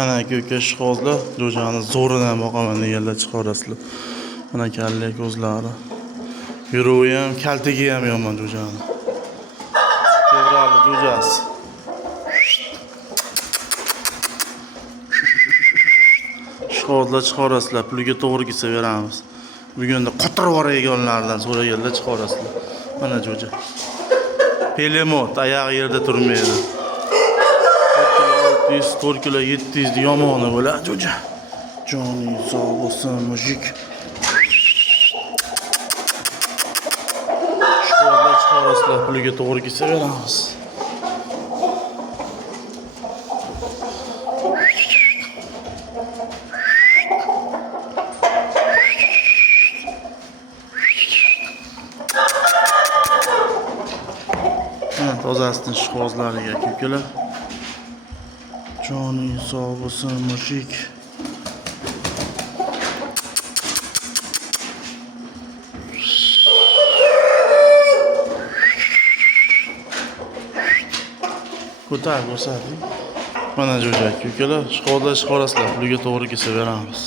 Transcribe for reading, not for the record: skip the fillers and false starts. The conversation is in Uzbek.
Ana ko'ka ishqozlar jo'jani zo'ridan boqaman deganlar chiqarasizlar. Mana kalla ko'zlari. Yuruvi ham, kaltigi ham yomon jo'jani. Fevralni jo'jasi. Ishqozlar chiqarasizlar, puliga to'g'ri kelsa beramiz. Bugunda qotir bor egonlardan so'raganlar chiqarasizlar. Mana jo'ja. Pelemot oyoq yerda turmaydi. 4 kilo 700 yomoni bo'ladi jo'ja. Joning sog' bo'lsin, mujik. Ishqozlar chiqarasizlar, puliga to'g'ri kelsa beramiz. Tozasidan ishqozlariga ko'kalar. Joning sog' bo'lsin, mushik. Ko'tar ko'rsating. Mana jo'ja ko'kalar, ishqozlar chiqarasizlar, puliga to'g'ri kelsa beramiz.